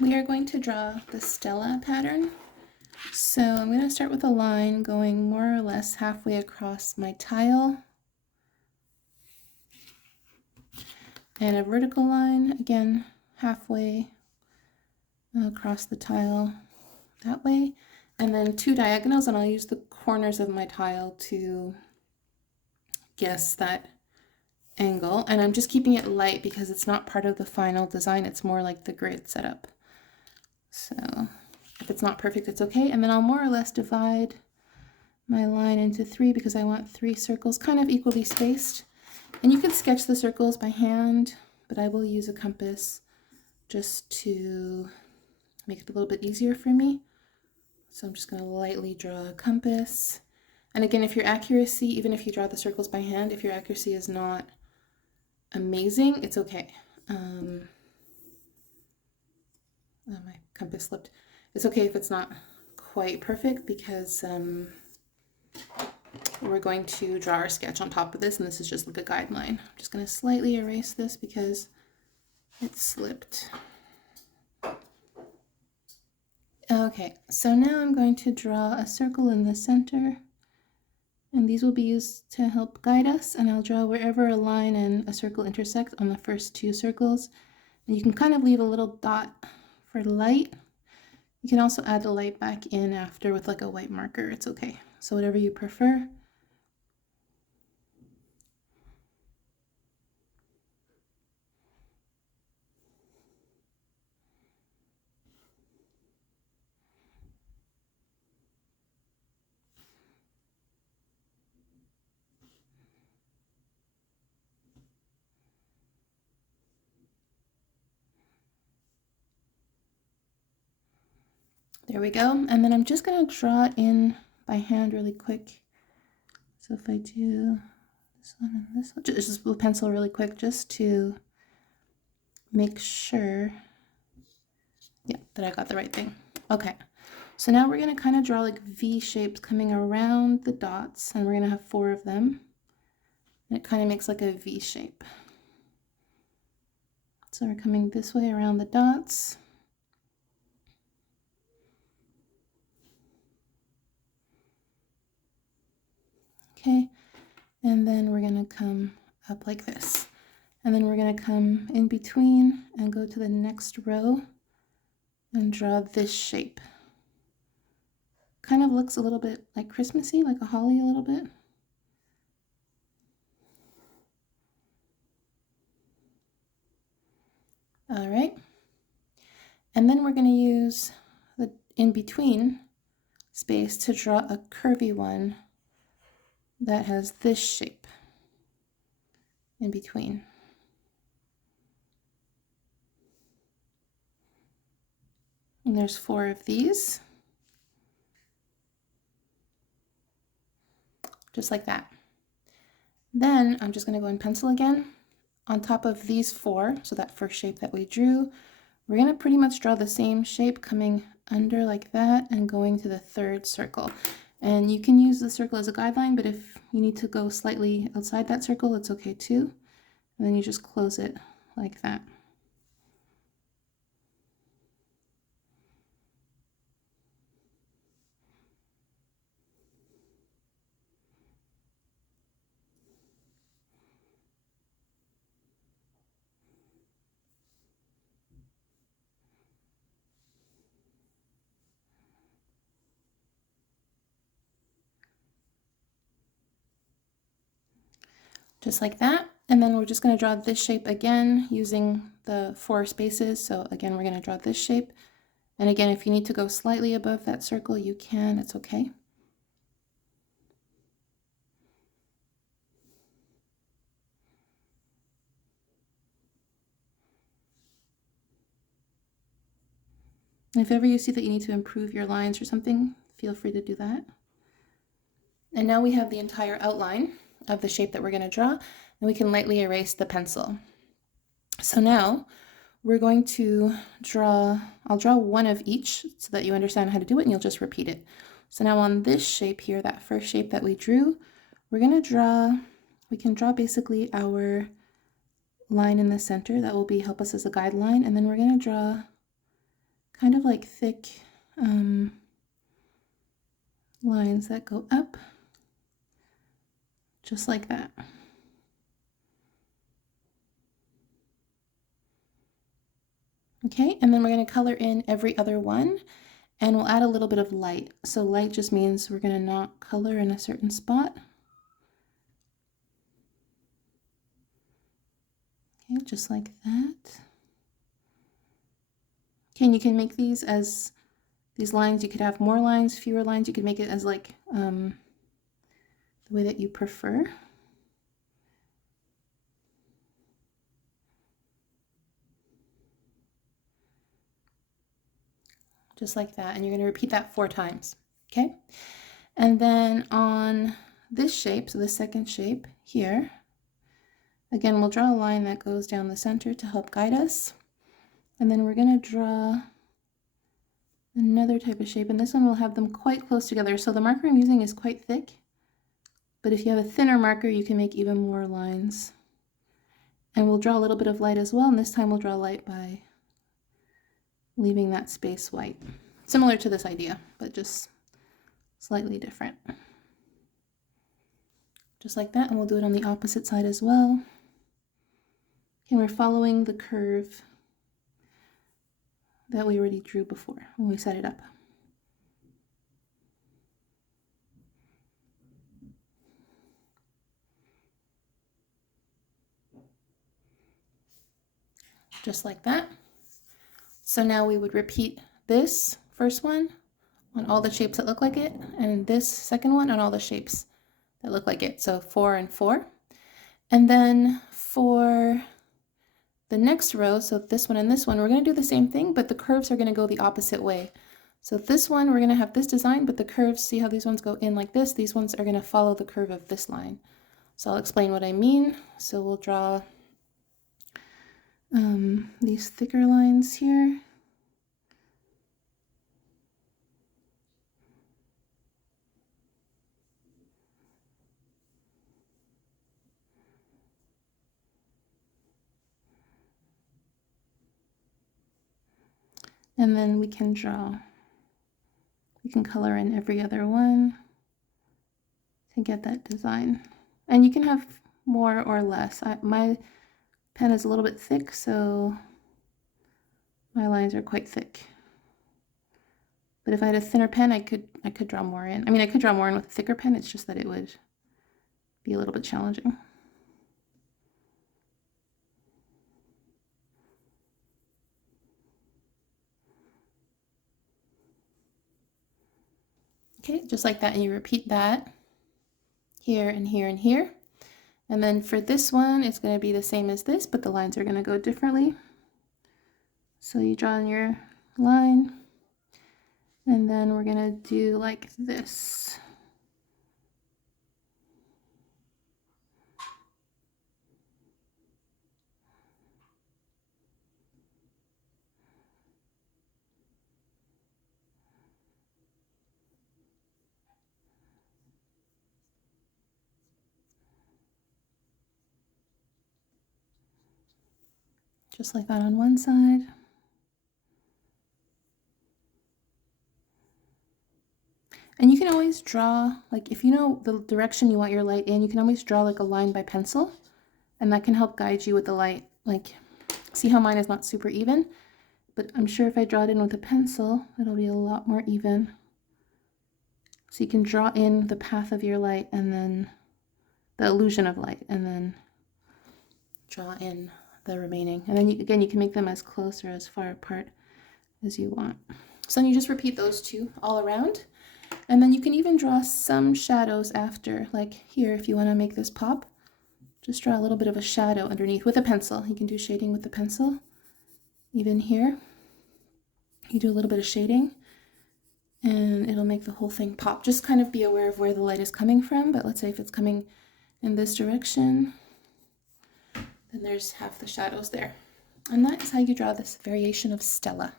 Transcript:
We are going to draw the Stella pattern. So I'm going to start with a line going more or less halfway across my tile, and a vertical line again halfway across the tile that way, and then 2 diagonals, and I'll use the corners of my tile to guess that angle. And I'm just keeping it light because it's not part of the final design, it's more like the grid setup. So if it's not perfect, it's okay. And then I'll more or less divide my line into 3 because I want 3 circles kind of equally spaced. And you can sketch the circles by hand, but I will use a compass just to make it a little bit easier for me. So I'm just going to lightly draw a compass. And again, if your accuracy, even if you draw the circles by hand, if your accuracy is not amazing, it's okay. Oh, my compass slipped. It's okay if it's not quite perfect because we're going to draw our sketch on top of this, and this is just like a guideline. I'm just going to slightly erase this because it slipped. Okay, so now I'm going to draw a circle in the center, and these will be used to help guide us, and I'll draw wherever a line and a circle intersect on the first 2 circles. And you can kind of leave a little dot for light. You can also add the light back in after with like a white marker, it's okay. So whatever you prefer. There we go. And then I'm just going to draw in by hand really quick. So if I do this one and this one, just with a pencil really quick just to make sure, yeah, that I got the right thing. Okay, so now we're going to kind of draw like V shapes coming around the dots, and we're going to have 4 of them. And it kind of makes like a V shape. So we're coming this way around the dots. Okay, and then we're going to come up like this. And then we're going to come in between and go to the next row and draw this shape. Kind of looks a little bit like Christmassy, like a holly a little bit. All right. And then we're going to use the in-between space to draw a curvy one that has this shape in between. And there's 4 of these. Just like that. Then I'm just going to go in pencil again. On top of these 4, so that first shape that we drew, we're going to pretty much draw the same shape coming under like that and going to the 3rd circle. And you can use the circle as a guideline, but if you need to go slightly outside that circle, it's okay too. And then you just close it like that. Just like that. And then we're just going to draw this shape again using the 4 spaces. So again, we're going to draw this shape. And again, if you need to go slightly above that circle, you can, it's okay. And if ever you see that you need to improve your lines or something, feel free to do that. And now we have the entire outline of the shape that we're going to draw, and we can lightly erase the pencil. So now we're going to draw, I'll draw one of each so that you understand how to do it, and you'll just repeat it. So now on this shape here, that first shape that we drew, we're going to draw, we can draw basically our line in the center that will help us as a guideline, and then we're going to draw kind of like thick lines that go up, just like that. Okay, and then we're going to color in every other one, and we'll add a little bit of light. So light just means we're going to not color in a certain spot. Okay, just like that. Okay, and you can make these as these lines. You could have more lines, fewer lines. You could make it as like the way that you prefer. Just like that, and you're going to repeat that 4 times. Okay, and then on this shape, so the second shape here, again, we'll draw a line that goes down the center to help guide us. And then we're going to draw another type of shape, and this one will have them quite close together. So the marker I'm using is quite thick, but if you have a thinner marker, you can make even more lines. And we'll draw a little bit of light as well, and this time we'll draw light by leaving that space white. Similar to this idea, but just slightly different. Just like that, and we'll do it on the opposite side as well. And we're following the curve that we already drew before when we set it up. Just like that. So now we would repeat this first one on all the shapes that look like it, and this second one on all the shapes that look like it. So 4 and 4. And then for the next row, so this one and this one, we're going to do the same thing, but the curves are going to go the opposite way. So this one, we're going to have this design, but the curves, see how these ones go in like this? These ones are going to follow the curve of this line. So I'll explain what I mean. So we'll draw these thicker lines here. And then we can color in every other one to get that design. And you can have more or less. My pen is a little bit thick, so my lines are quite thick. But if I had a thinner pen, I could draw more in. I mean, I could draw more in with a thicker pen, it's just that it would be a little bit challenging. Okay, just like that, and you repeat that here and here and here. And then for this one, it's going to be the same as this, but the lines are going to go differently. So you draw in your line, and then we're going to do like this. Just like that on one side. And you can always draw, like if you know the direction you want your light in, you can always draw like a line by pencil, and that can help guide you with the light. Like, see how mine is not super even, but I'm sure if I draw it in with a pencil, it'll be a lot more even. So you can draw in the path of your light and then the illusion of light, and then draw in the remaining. And then again, you can make them as close or as far apart as you want. So then you just repeat those two all around. And then you can even draw some shadows after, like here, if you want to make this pop, just draw a little bit of a shadow underneath with a pencil. You can do shading with the pencil. Even here, you do a little bit of shading, and it'll make the whole thing pop. Just kind of be aware of where the light is coming from, but let's say if it's coming in this direction, then there's half the shadows there. And that is how you draw this variation of Stella.